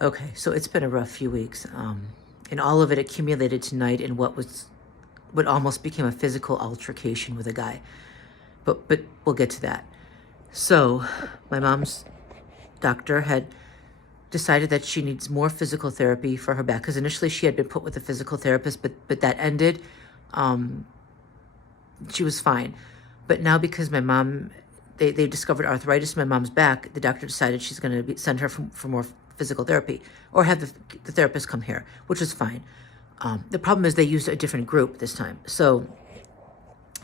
Okay, so it's been a rough few weeks, and all of it accumulated tonight in what almost became a physical altercation with a guy. But we'll get to that. So, my mom's doctor had decided that she needs more physical therapy for her back, because initially she had been put with a physical therapist, but that ended. She was fine, but now because my mom, they discovered arthritis in my mom's back, the doctor decided she's going to send her for more physical therapy, or have the therapist come here, which is fine. The problem is they used a different group this time, so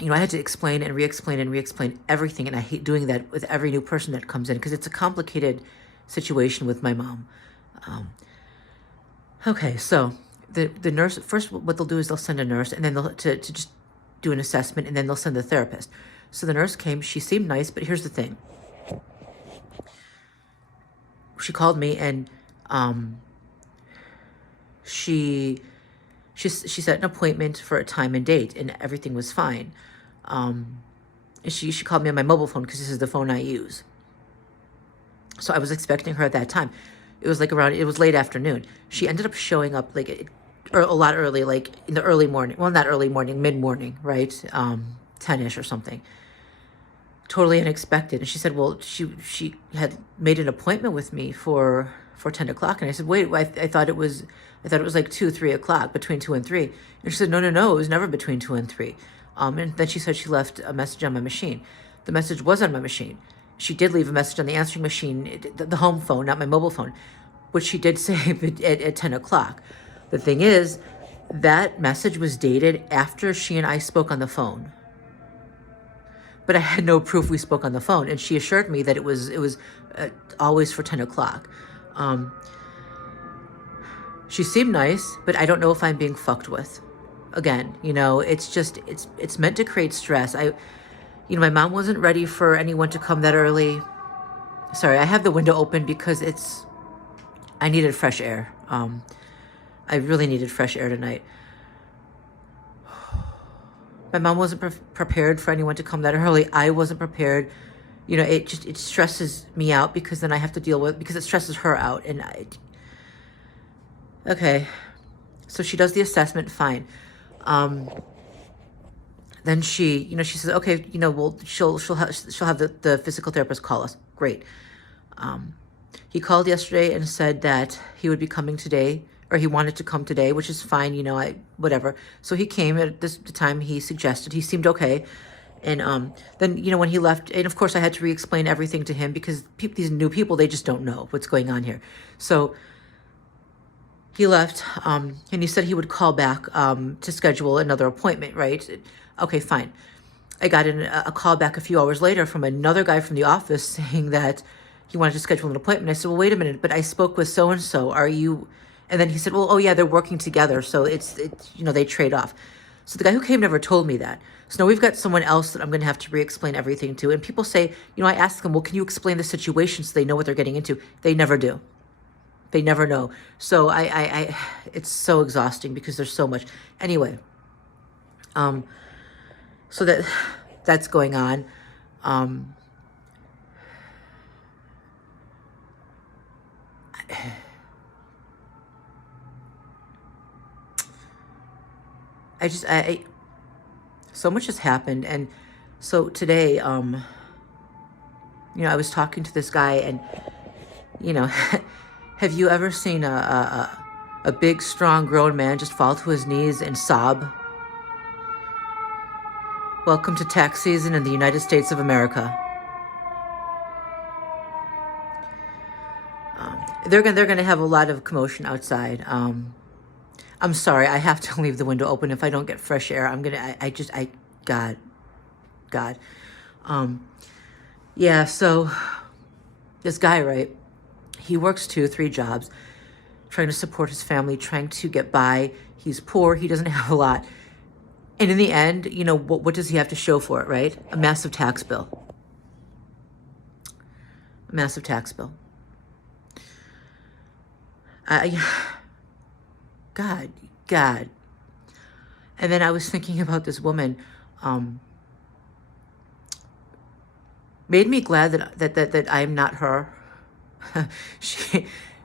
I had to explain and re-explain and re-explain everything, and I hate doing that with every new person that comes in because it's a complicated situation with my mom. Okay, so the nurse, first what they'll do is they'll send a nurse, and then they'll to just do an assessment, and then they'll send the therapist. So the nurse came, she seemed nice, but here's the thing. She called me, and she set an appointment for a time and date, and everything was fine. And she called me on my mobile phone because this is the phone I use. So I was expecting her at that time. It was late afternoon. She ended up showing up a lot early, like in the early morning. Well, not early morning, mid-morning, right? 10-ish or something. Totally unexpected. And she said, well, she had made an appointment with me for 10 o'clock. And I said, wait, I thought it was like 2, 3 o'clock, between 2 and 3. And she said, no, it was never between 2 and 3. And then she said she left a message on my machine. The message was on my machine. She did leave a message on the answering machine, the home phone, not my mobile phone, which she did say at 10 o'clock. The thing is, that message was dated after she and I spoke on the phone. But I had no proof we spoke on the phone, and she assured me that it was always for 10 o'clock. She seemed nice, but I don't know if I'm being fucked with. Again, it's meant to create stress. My mom wasn't ready for anyone to come that early. Sorry, I have the window open because I needed fresh air. I really needed fresh air tonight. My mom wasn't prepared for anyone to come that early. I wasn't prepared. It stresses me out because then I have to deal with, because it stresses her out. Okay. So she does the assessment, fine. Then she says, okay, well, she'll have the physical therapist call us. Great. He called yesterday and said that he would be coming today, or he wanted to come today, which is fine, whatever. So he came at the time he suggested. He seemed okay. And then, when he left, and of course I had to re-explain everything to him because these new people, they just don't know what's going on here. So he left, and he said he would call back to schedule another appointment, right? Okay, fine. I got a call back a few hours later from another guy from the office saying that he wanted to schedule an appointment. I said, well, wait a minute, but I spoke with so-and-so. Are you... And then he said, well, oh yeah, they're working together. So it's they trade off. So the guy who came never told me that. So now we've got someone else that I'm going to have to re-explain everything to. And people say, I ask them, well, can you explain the situation so they know what they're getting into? They never do. They never know. So I it's so exhausting because there's so much. Anyway, so that's going on. So much has happened. And so today, I was talking to this guy, and, have you ever seen a big, strong, grown man just fall to his knees and sob? Welcome to tax season in the United States of America. They're gonna have a lot of commotion outside. I'm sorry, I have to leave the window open. If I don't get fresh air, God. Yeah, so this guy, right? He works 2, 3 jobs, trying to support his family, trying to get by. He's poor, he doesn't have a lot. And in the end, what does he have to show for it, right? A massive tax bill. A massive tax bill. God. And then I was thinking about this woman. Made me glad that I'm not her.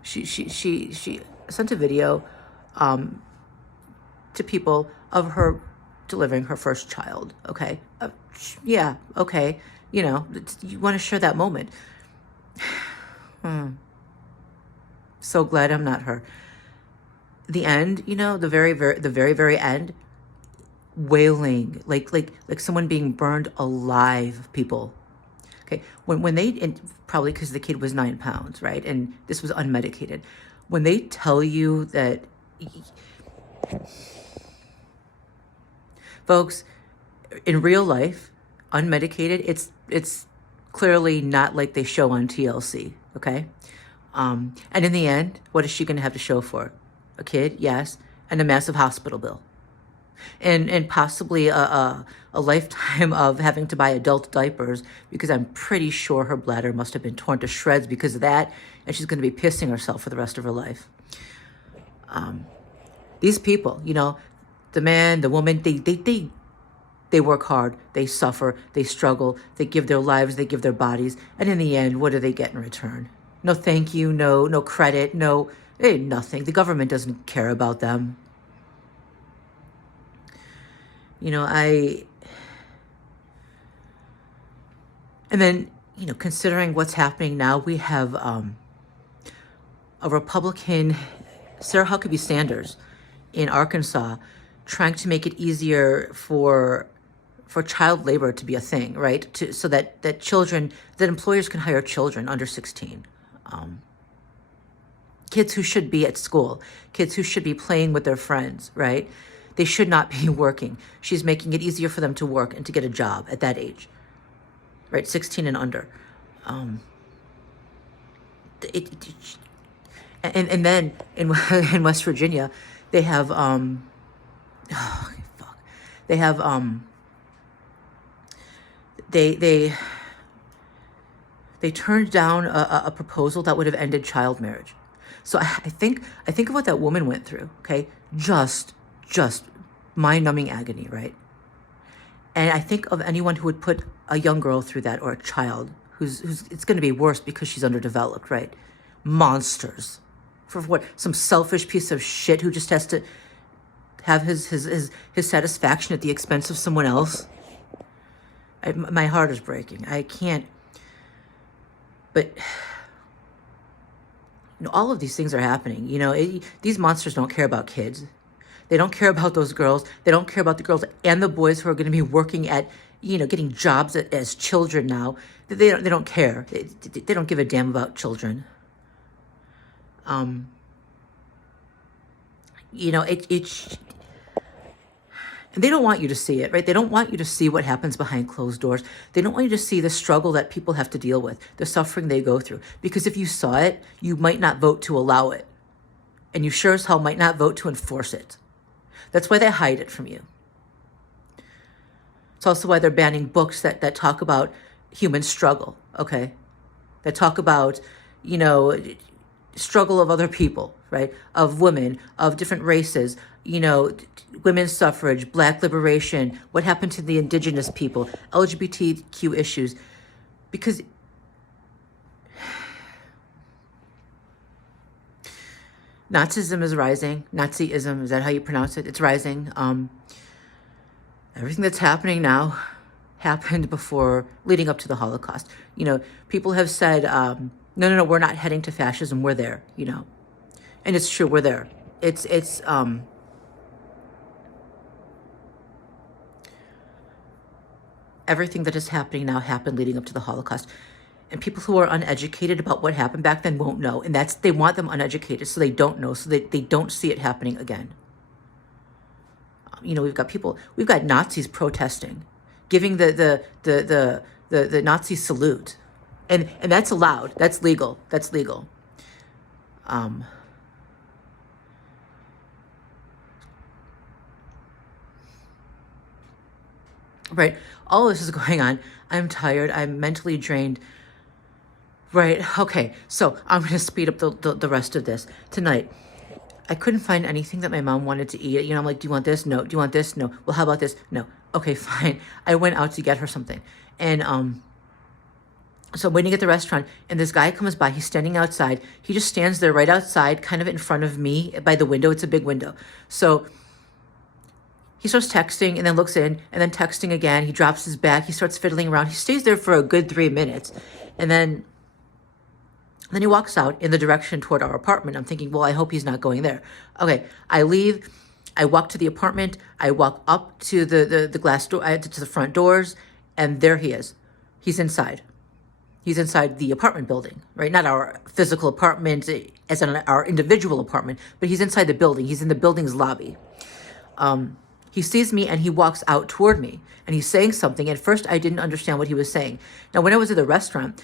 she sent a video to people of her delivering her first child. Okay, yeah, okay, you know, you want to share that moment. So glad I'm not her. The end, you know, the very end, wailing, like someone being burned alive, people. Okay, when they, and probably because the kid was 9 pounds, right? And this was unmedicated. When they tell you that, folks, in real life, unmedicated, it's clearly not like they show on TLC, okay? And in the end, what is she going to have to show for? A kid, yes, and a massive hospital bill. And possibly a lifetime of having to buy adult diapers, because I'm pretty sure her bladder must have been torn to shreds because of that, and she's going to be pissing herself for the rest of her life. These people, you know, the man, the woman, they work hard, they suffer, they struggle, they give their lives, they give their bodies, and in the end, what do they get in return? No thank you, no credit, nothing. The government doesn't care about them. You know, and then, you know, considering what's happening now, we have a Republican, Sarah Huckabee Sanders in Arkansas, trying to make it easier for child labor to be a thing, right? So that employers can hire children under 16. Kids who should be at school, kids who should be playing with their friends, right? They should not be working. She's making it easier for them to work and to get a job at that age, right? 16 and under. And then in West Virginia, they have they turned down a proposal that would have ended child marriage. So I think of what that woman went through. Okay, just mind-numbing agony, right? And I think of anyone who would put a young girl through that, or a child who's it's going to be worse because she's underdeveloped, right? Monsters. For what? Some selfish piece of shit who just has to have his satisfaction at the expense of someone else. My heart is breaking. I can't. But you know, all of these things are happening. You know, these monsters don't care about kids. They don't care about those girls. They don't care about the girls and the boys who are going to be working at, you know, getting jobs as children now. They don't care. They don't give a damn about children. You know, and they don't want you to see it, right? They don't want you to see what happens behind closed doors. They don't want you to see the struggle that people have to deal with, the suffering they go through. Because if you saw it, you might not vote to allow it. And you sure as hell might not vote to enforce it. That's why they hide it from you. It's also why they're banning books that talk about human struggle, okay? That talk about, you know, struggle of other people, right? Of women, of different races, you know, women's suffrage, Black liberation, what happened to the indigenous people, LGBTQ issues. Because Nazism is rising. Nazism, is that how you pronounce it? It's rising. Everything that's happening now happened before, leading up to the Holocaust. You know, people have said, no, we're not heading to fascism. We're there, you know. And it's true, we're there. It's everything that is happening now happened leading up to the Holocaust. And people who are uneducated about what happened back then won't know. And they want them uneducated so they don't know, so they don't see it happening again. You know, we've got Nazis protesting, giving the Nazi salute. And that's allowed. That's legal. That's legal. Right. All this is going on. I'm tired. I'm mentally drained. Right. Okay. So I'm going to speed up the rest of this. Tonight, I couldn't find anything that my mom wanted to eat. You know, I'm like, do you want this? No. Do you want this? No. Well, how about this? No. Okay, fine. I went out to get her something. And So I'm waiting at the restaurant, and this guy comes by. He's standing outside. He just stands there right outside, kind of in front of me by the window. It's a big window. So he starts texting and then looks in and then texting again. He drops his bag. He starts fiddling around. He stays there for a good 3 minutes. And then he walks out in the direction toward our apartment. I'm thinking, well, I hope he's not going there. Okay, I leave. I walk to the apartment. I walk up to the glass door, to the front doors, and there he is. He's inside. He's inside the apartment building, right? Not our physical apartment as in our individual apartment, but he's inside the building. He's in the building's lobby. He sees me and he walks out toward me and he's saying something. At first, I didn't understand what he was saying. Now, when I was at the restaurant,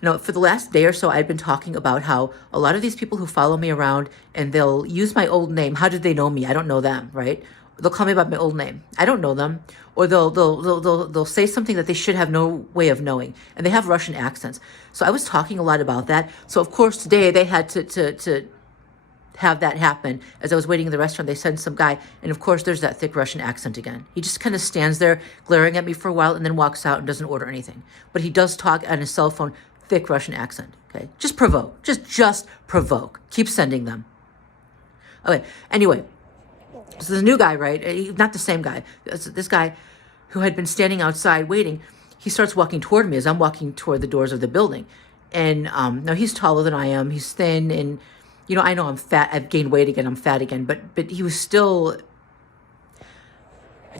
for the last day or so, I'd been talking about how a lot of these people who follow me around and they'll use my old name. How did they know me? I don't know them, right? They'll call me by my old name. I don't know them. Or they'll say something that they should have no way of knowing. And they have Russian accents. So I was talking a lot about that. So of course today they had to have that happen. As I was waiting in the restaurant, they sent some guy, and of course there's that thick Russian accent again. He just kind of stands there glaring at me for a while and then walks out and doesn't order anything. But he does talk on his cell phone, thick Russian accent. Okay, just provoke. Just provoke. Keep sending them. Okay, anyway. So this new guy, right? Not the same guy. This guy who had been standing outside waiting, he starts walking toward me as I'm walking toward the doors of the building. And now he's taller than I am. He's thin, and I know I'm fat. I've gained weight again. I'm fat again. But he was still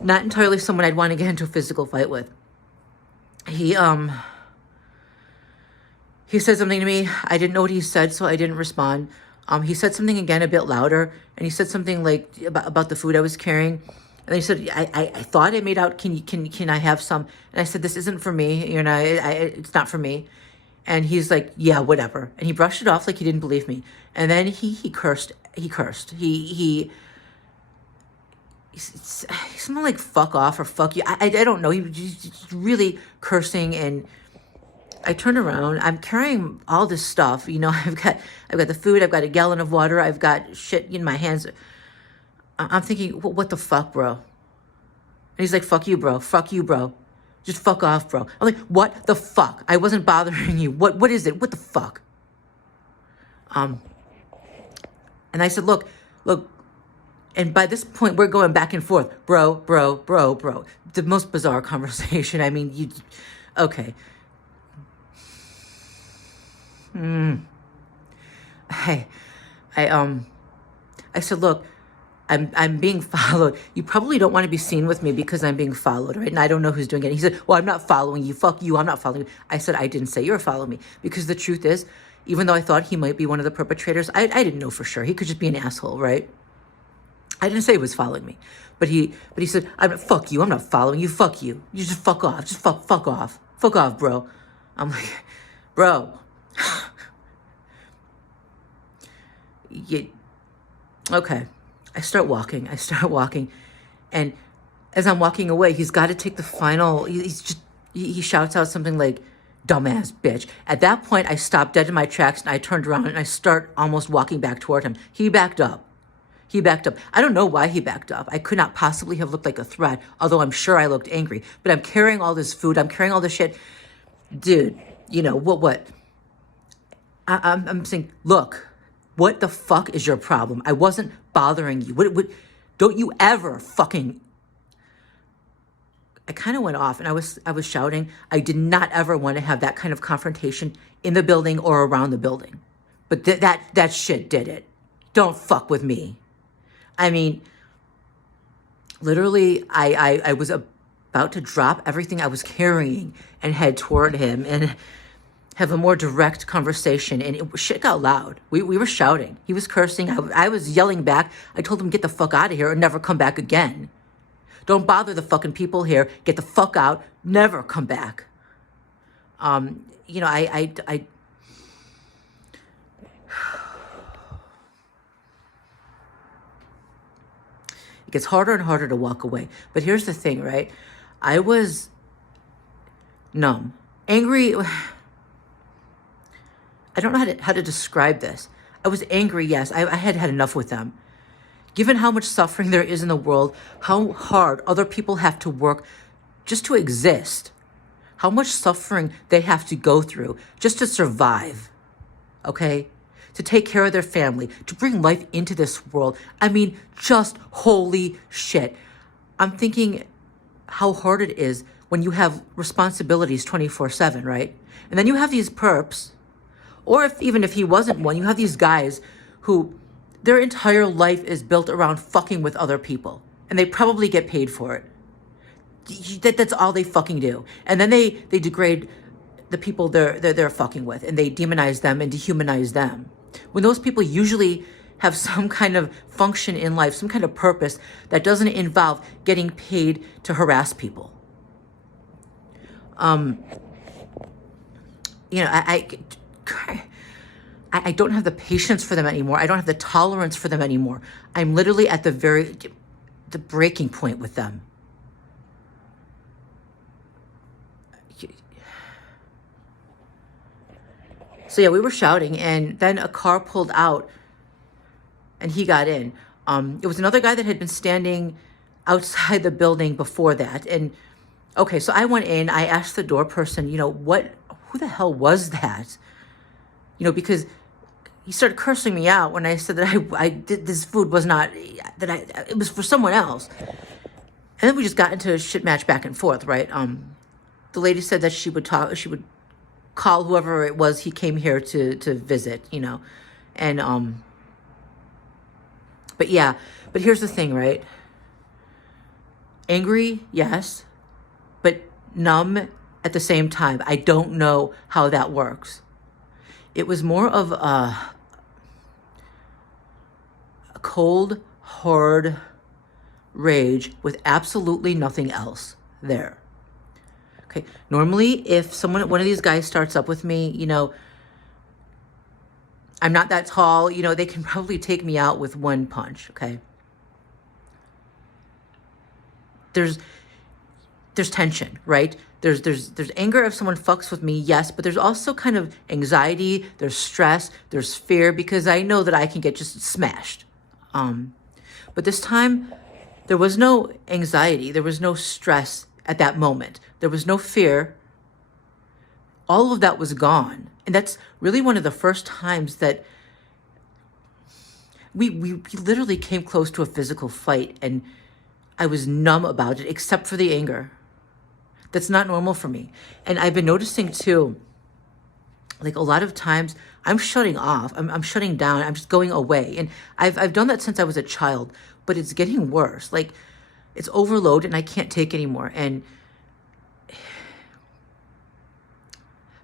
not entirely someone I'd want to get into a physical fight with. He said something to me. I didn't know what he said, so I didn't respond. He said something again a bit louder, and he said something like about the food I was carrying. And he said, I thought I made out, can I have some? And I said, this isn't for me, it's not for me. And he's like, yeah, whatever. And he brushed it off like he didn't believe me. And then he cursed. He something like fuck off or fuck you. I don't know. He was really cursing, and I turned around. I'm carrying all this stuff. I've got the food. I've got a gallon of water. I've got shit in my hands. I'm thinking, what the fuck, bro? And he's like, fuck you, bro. Fuck you, bro. Just fuck off, bro. I'm like, what the fuck? I wasn't bothering you. What is it? What the fuck? And I said, look. And by this point, we're going back and forth. Bro. The most bizarre conversation. I mean, okay. Hey, I said, look, I'm being followed. You probably don't want to be seen with me because I'm being followed, right? And I don't know who's doing it. He said, well, I'm not following you. Fuck you. I'm not following you. I said, I didn't say you're following me, because the truth is, even though I thought he might be one of the perpetrators, I didn't know for sure. He could just be an asshole, right? I didn't say he was following me, but he said, fuck you. I'm not following you. Fuck you. You just fuck off. Just fuck off. Fuck off, bro. I'm like, bro. Okay. I start walking, and as I'm walking away, he's got to take the final. He shouts out something like, "Dumbass bitch." At that point, I stopped dead in my tracks, and I turned around and I start almost walking back toward him. He backed up. I don't know why he backed up. I could not possibly have looked like a threat, although I'm sure I looked angry. But I'm carrying all this food. I'm carrying all this shit, dude. What? I'm saying, look. What the fuck is your problem? I wasn't bothering you. What don't you ever fucking... I kind of went off, and I was shouting. I did not ever want to have that kind of confrontation in the building or around the building. But that shit did it. Don't fuck with me. I mean, literally, I was about to drop everything I was carrying and head toward him and have a more direct conversation, and shit got loud. We were shouting. He was cursing. I was yelling back. I told him, get the fuck out of here and never come back again. Don't bother the fucking people here. Get the fuck out. Never come back. I it gets harder and harder to walk away. But here's the thing, right? I was numb. Angry... I don't know how to describe this. I was angry, yes. I had enough with them. Given how much suffering there is in the world, how hard other people have to work just to exist, how much suffering they have to go through just to survive, okay? To take care of their family, to bring life into this world. I mean, just holy shit. I'm thinking how hard it is when you have responsibilities 24/7, right? And then you have these perps, or even if he wasn't one, you have these guys who their entire life is built around fucking with other people, and they probably get paid for it. That's all they fucking do. And then they degrade the people they're fucking with, and they demonize them and dehumanize them. When those people usually have some kind of function in life, some kind of purpose that doesn't involve getting paid to harass people. You know, I don't have the patience for them anymore. I don't have the tolerance for them anymore. I'm literally at the breaking point with them. So yeah, we were shouting, and then a car pulled out, and he got in. It was another guy that had been standing outside the building before that. And okay, so I went in, I asked the door person, you know, who the hell was that? You know, because he started cursing me out when I said that I did, this food was not, it was for someone else. And then we just got into a shit match back and forth, right? The lady said that she would call whoever it was he came here to visit, you know. And but yeah, but here's the thing, right? Angry, yes, but numb at the same time. I don't know how that works. It was more of a cold, hard rage with absolutely nothing else there. Okay, normally if one of these guys starts up with me, you know, I'm not that tall, you know, they can probably take me out with one punch, okay? There's tension, right? There's anger if someone fucks with me, yes, but there's also kind of anxiety, there's stress, there's fear, because I know that I can get just smashed. But this time, there was no anxiety, there was no stress at that moment. There was no fear. All of that was gone. And that's really one of the first times that we literally came close to a physical fight, and I was numb about it, except for the anger. That's not normal for me. And I've been noticing too, like a lot of times I'm shutting off, I'm shutting down, I'm just going away. And I've done that since I was a child, but it's getting worse. Like it's overload and I can't take anymore. And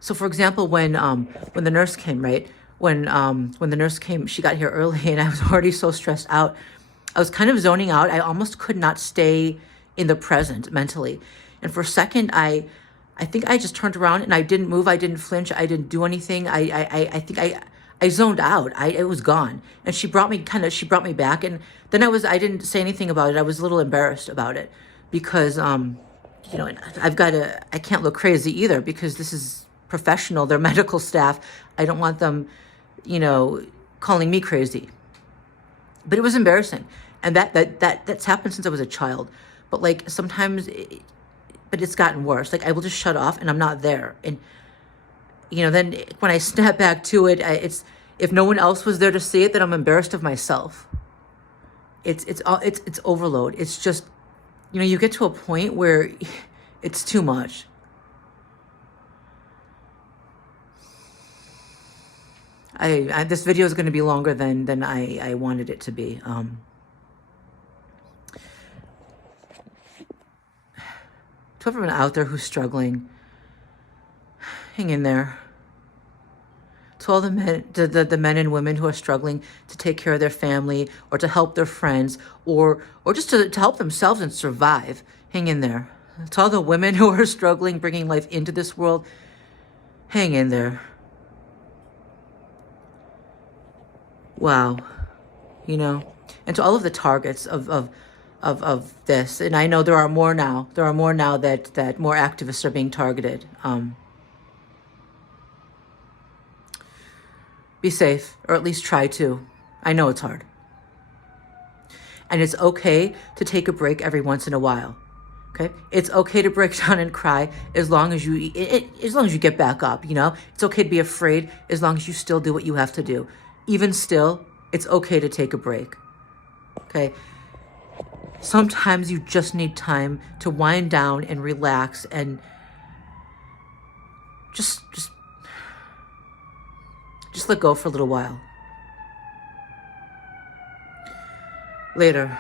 so for example, when the nurse came, right? When the nurse came, she got here early and I was already so stressed out. I was kind of zoning out. I almost could not stay in the present mentally. And for a second, I think I just turned around and I didn't move. I didn't flinch. I didn't do anything. I think I zoned out. It was gone. And she brought me back. And then I didn't say anything about it. I was a little embarrassed about it because, you know, I can't look crazy either because this is professional. They're medical staff. I don't want them, you know, calling me crazy. But it was embarrassing. And that's happened since I was a child. But like sometimes, but it's gotten worse. Like I will just shut off and I'm not there. And, you know, then when I snap back to it, it's, if no one else was there to see it, then I'm embarrassed of myself. It's overload. It's just, you know, you get to a point where it's too much. This video is going to be longer than I wanted it to be. To everyone out there who's struggling, hang in there. To all the men, the men and women who are struggling to take care of their family or to help their friends or just to help themselves and survive, hang in there. To all the women who are struggling bringing life into this world, hang in there. Wow, you know, and to all of the targets of this, and I know there are more now. There are more now that more activists are being targeted. Be safe, or at least try to. I know it's hard, and it's okay to take a break every once in a while. Okay, it's okay to break down and cry as long as you as long as you get back up. It's okay to be afraid as long as you still do what you have to do. Even still, it's okay to take a break. Okay, sometimes you just need time to wind down and relax and just let go for a little while. Later.